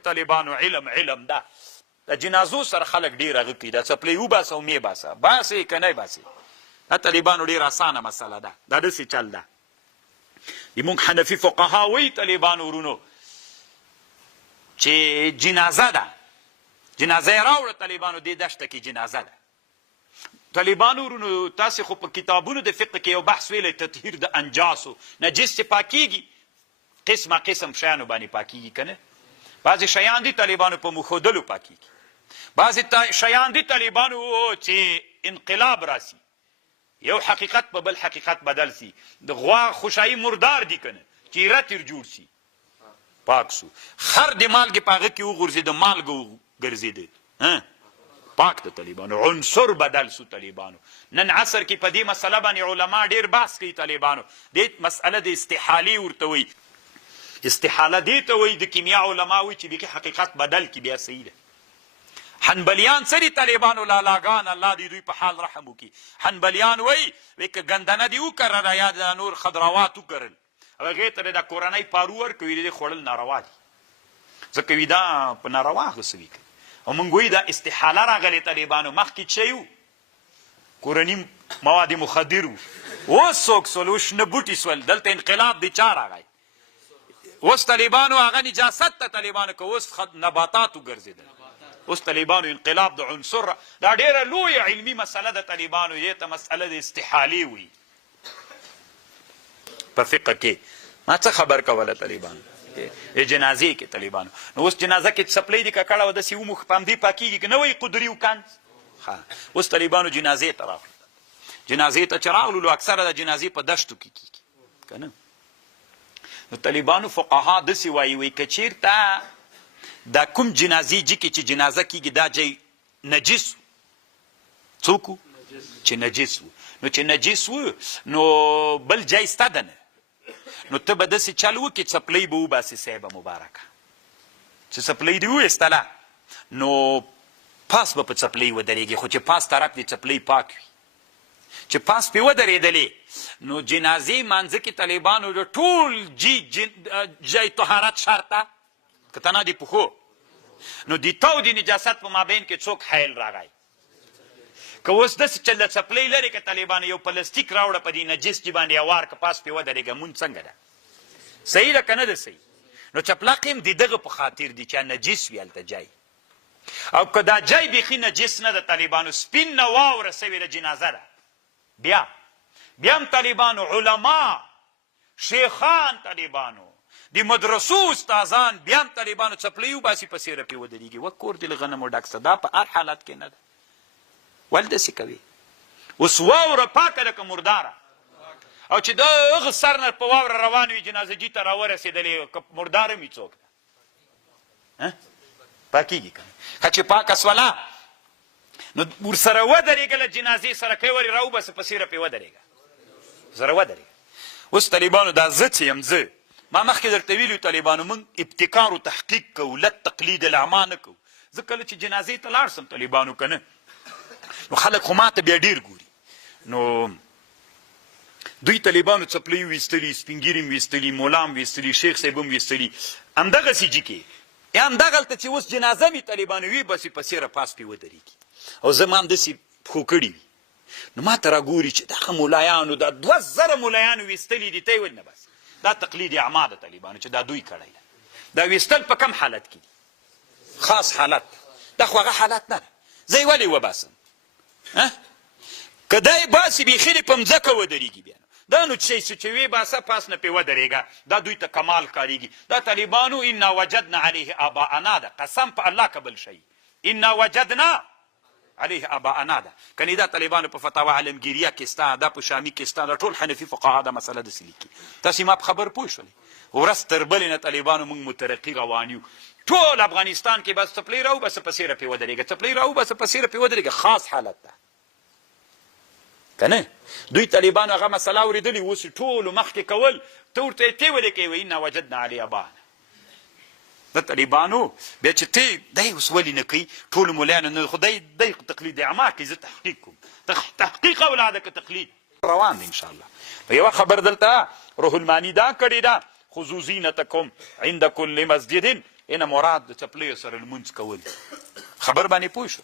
طالبانو علم ده د جنازو سره خلک ډېر هغه کوي دا څپلۍ وباسه او مې باسه باسې که نه باسې دا طالبانو ډېر اسانه مسله ده دا داسې چل ده زموږ حنفي فقها وایي طالبانو ورونو چې جنازه ده جنازه یې راوړه طالبانو دې دشته کې جنازه ده طالبانو ورونو تاسې خو په کتابونو د فقه کې یو بحث ویلی تطهیر د انجاسو نجس چې پاکیږي قسمه قسم شیانو باندې پاکیږي که نه بعضې شیان دي طالبانو په مښودلو پاکیږي بعضې شیان دي طالبانو چې انقلاب راسي یو حقیقت په بل حقیقت بدل سي د غوا خوشایي مردار دي که نه چیره تیر جوړ سي پاک سو خر د مالګې په هغه کې وغورځېده مالګه وګرځېده پاک د طالبانو عنصر بدل سو طالبانو نن عصر کې په دې مسله باندې علما ډېر بحث کوي طالبانو دې مسئله د استحالې ورته وایي استحاله دې ته وایي د کیمیا علما وایي چې بیخي حقیقت بدل کړي بیا صحیح ده حنبلیان څه دي طالبانو لالاګان الله دې دوی په حال رحم وکړي حنبلیان وایي که ګندنه دې وکرله یا د نور خضروات وکرل او هغې ته د کورنۍ پارو ورکوي دې خوړل ناروا دي ځکه وي دا په ناروا غسوي کوي او موږ وایي دا استحاله راغلی طالبانو مخکې چې یو کورني مواد مخدر وو اوس څوک سول اوس شنه بوټي سول دلته انقلاب دی چا راغی اوس طالبانو هغه نجاست ته طالبانو که اوس نباتات وګرځېدل اوس طالبانو انقلاب د عنصر دا ډېره لویه علمي مسله د طالبانو دې ته مسله د استحالې وایي په فقه کې ما څه خبر کوله طالبانو جنازې کې طالبانو نو اوس جنازه کې څپلۍ دې ککړه وه داسې وموښ په همدې پاکېږي که نه وایي قدري وکند اوس طالبانو جنازې ته راغلل جنازې ته چې راغللو اکثره د جنازې په دشتو کې کېږي که نه نو طالبانو فقها داسې وایي که چېرته دا کوم جنازې جي کې چې جنازه کېږي دا جای نجس و څوک و چې نجس و نو چې نجس و نو بل جای سته ده نه نو ته به داسې چل وکړې څپلۍ به وباسې صاحبه مبارکه چې څپلۍ دې وویستله نو پاس به په څپلۍ ودرېږي خو چې پاس طرف دې څپلۍ پاک وي چې پاس پې ودرېدلې نو جنازې مانځه کې طالبانو د ټول جای طهارت شرط ده که ته نه دې پښو نو د تو د نجاست په مابین کې څوک حیل راغی که اوس داسې چې د څپلۍ لرې که طالبانو یو پلاستیک راوړه په دې نجس جي باندې اوار که پاس پې ودرېږه مونځ څنګه ده صحیح ده که نه ده صحیح نو چپلاق هم د دغه په خاطر دي چې نجس وي هلته جای او که دا جای بیخي نجس نه ده طالبانو سپین نه واوره سوې ده جنازه ده بیا هم طالبانو علما شیخان طالبانو د مدرسو استادان بیا هم طالبانو څپلۍ وباسي په سیره پې ودرېږي و کور دې له غنمو ډک شه دا په هر حالت کې نه ده ولې داسې کوي اوس واوره پاکه ده که مرداره او چې د هغه سر نه په واوره روان وي جنازجي ته راورسېدلې که مرداره وي څوک ده پاکېږي که نه که چې پاکه سوله نو ورسره ودرېږه له جنازې سره که یې ورې راوباسه په سیره پې ودرېږه سره ودرېږه اوس طالبانو دا زه چې یم زه ما مخکې درته ویلي طالبانو موږ ابتکار و تحقیق کوو لت تقلید الاعما نه کوو زه کله چې جنازې ته لاړ سم طالبانو که نه نو خلک خو ماته بیا ډېر ګوري نو دوی طالبانو څپلۍ ویستلي سپین ږیري ویستلي ملا هم ویستلي شیخ صاحب هم ویستلي همدغسې جي کې یا همدغلته چې اوس جنازه مې طالبانو وي بس په سیره پاس پې ودرېږي او زه ما هم داسې پښو کړي وي نو ما ته راګوري چې دغه ملایانو دا 2000 ملایانو ویستلي دي ته یې ولې نه بس دا تقلید اعما ده طالبانو چې دا دوی کړی ده دا ویستل په کم حالت کې دي خاص حالت دا خو هغه حالت نه ده زه یې ولې وباسم که دا یې باسي بیخي دې په مځکه ودرېږي بیا دا نو چې ویې باسه پاس نه پې ودرېږه دا دوی ته کمال کاریږي دا طالبانو انا وجدنا علیه آباءنا ده قسم په الله کبل شي انا وجدنا علیه آباءنا ده کنې دا طالبانو په فتاوا علمګیریه کې سته دا په شامي کې سته دا ټول حنفي فقها دا مسله داسې لیکي تاسې ما په خبر پوه شولې ورځ تر بلې نه طالبانو موږ مترقي روان یو ټول افغانستان کې بس څپلۍ راوباسه په سیره پې ودرېږه څپلۍ راوباسه په سیره پې ودرېږه خاص حالت ده که نه دوی طالبانو هغه مسله اورېدلې اوس ټولو مخکې کول ته ورته یې ولې کوې انا وجدنا علی آباءنا د طالبانو بیا چې ته دی اوس ولې نه کوي ټولو ملایانو نه خو دی تقلید اعما کوي زه تحقیق کوم تحقیق اولاده که تقلید روان دی انشاءالله په یوه خبر دلته روح المانی دا کړې ده خذوا زینتکم عند کل مسجد اینه مراد د چپلیو سره لمونځ کول. خبر باندې پوه شو.